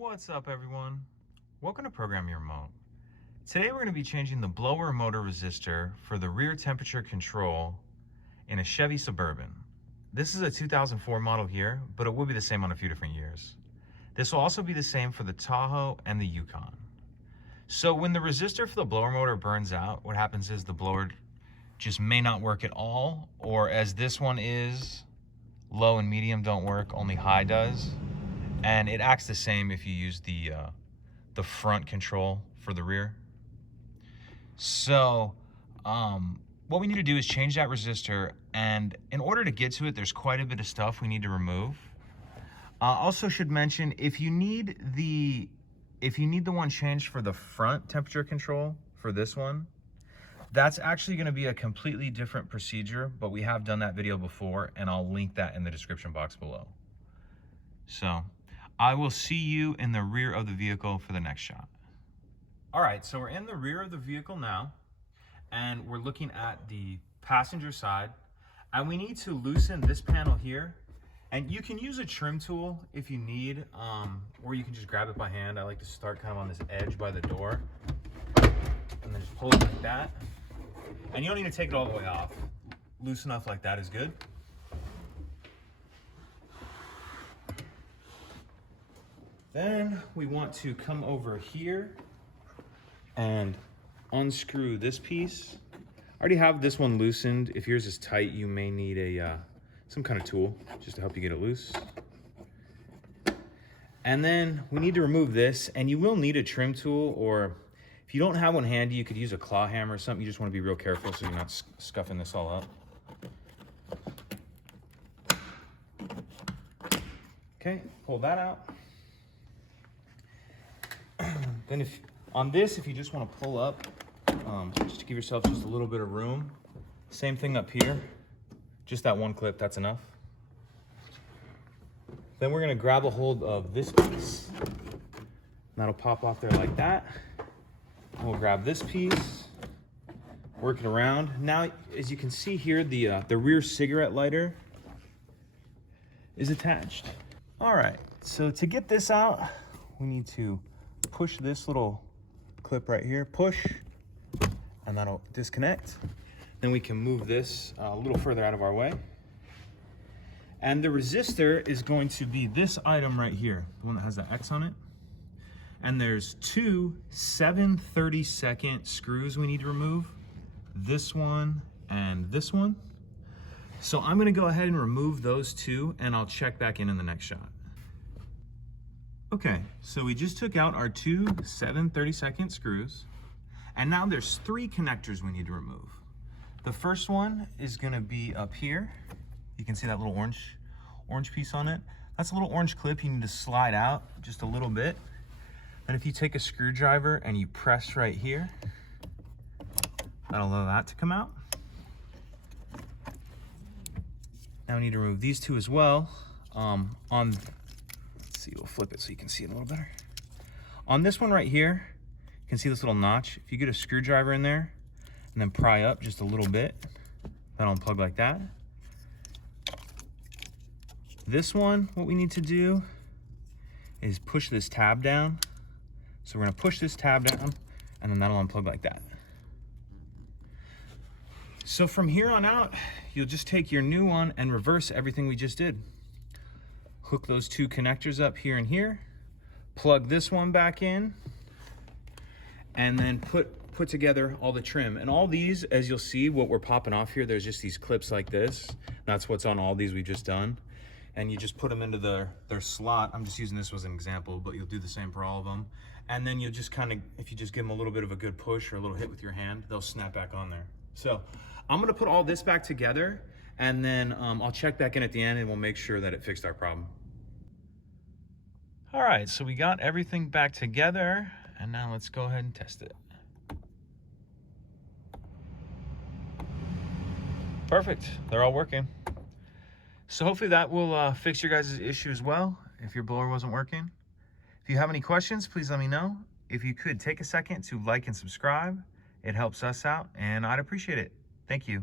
What's up, everyone? Welcome to Program Your Remote. Today we're going to be changing the blower motor resistor for the rear temperature control in a Chevy Suburban. This is a 2004 model here, but it will be the same on a few different years. This will also be the same for the Tahoe and the Yukon. So when the resistor for the blower motor burns out, what happens is the blower just may not work at all, or as this one is, low and medium don't work, only high does. And it acts the same if you use the front control for the rear. So what we need to do is change that resistor, and in order to get to it, there's quite a bit of stuff we need to remove. Also should mention, if you need the one changed for the front temperature control for this one, that's actually going to be a completely different procedure, but we have done that video before, and I'll link that in the description box below. So I will see you in the rear of the vehicle for the next shot. All right, so we're in the rear of the vehicle now, and we're looking at the passenger side, and we need to loosen this panel here. And you can use a trim tool if you need, or you can just grab it by hand. I like to start kind of on this edge by the door, and then just pull it like that. And you don't need to take it all the way off. Loose enough like that is good. Then we want to come over here and unscrew this piece. I already have this one loosened. If yours is tight, you may need some kind of tool just to help you get it loose. And then we need to remove this, and you will need a trim tool, or if you don't have one handy, you could use a claw hammer or something. You just want to be real careful so you're not scuffing this all up. Okay, pull that out. Then if you just want to pull up, just to give yourself just a little bit of room, same thing up here, just that one clip, that's enough. Then we're going to grab a hold of this piece, and that'll pop off there like that. And we'll grab this piece, work it around. Now, as you can see here, the rear cigarette lighter is attached. All right, so to get this out, we need to push this little clip right here, push, and that'll disconnect. Then we can move this a little further out of our way. And the resistor is going to be this item right here, the one that has the X on it. And there's two 7/32 screws we need to remove, this one and this one. So I'm gonna go ahead and remove those two, and I'll check back in the next shot. Okay, so we just took out our two 7/32 screws, and now there's three connectors we need to remove. The first one is gonna be up here. You can see that little orange piece on it. That's a little orange clip you need to slide out just a little bit. And if you take a screwdriver and you press right here, that'll allow that to come out. Now we need to remove these two as well. Let's see, we'll flip it so you can see it a little better. On this one right here, you can see this little notch. If you get a screwdriver in there and then pry up just a little bit, that'll unplug like that. This one, what we need to do is push this tab down. So we're gonna push this tab down, and then that'll unplug like that. So from here on out, you'll just take your new one and reverse everything we just did. Hook those two connectors up here and here, plug this one back in, and then put together all the trim. And all these, as you'll see, what we're popping off here, there's just these clips like this. That's what's on all these we've just done. And you just put them into their slot. I'm just using this as an example, but you'll do the same for all of them. And then you'll just kind of, if you just give them a little bit of a good push or a little hit with your hand, they'll snap back on there. So I'm gonna put all this back together, and then I'll check back in at the end, and we'll make sure that it fixed our problem. All right, so we got everything back together, and now let's go ahead and test it. Perfect, they're all working. So hopefully that will fix your guys' issue as well, if your blower wasn't working. If you have any questions, please let me know. If you could take a second to like and subscribe, it helps us out, and I'd appreciate it. Thank you.